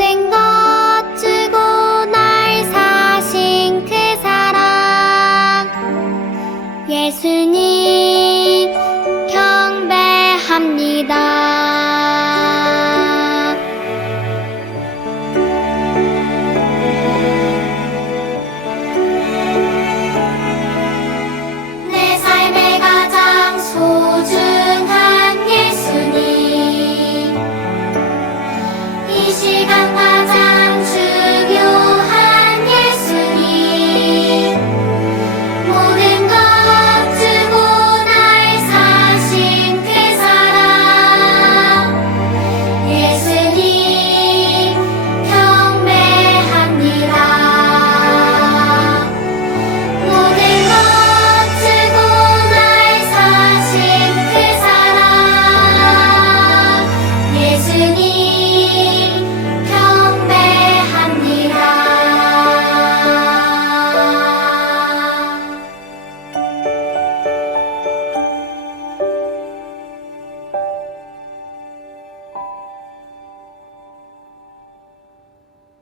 모든 것 주고 날 사신 그 사랑. 예수님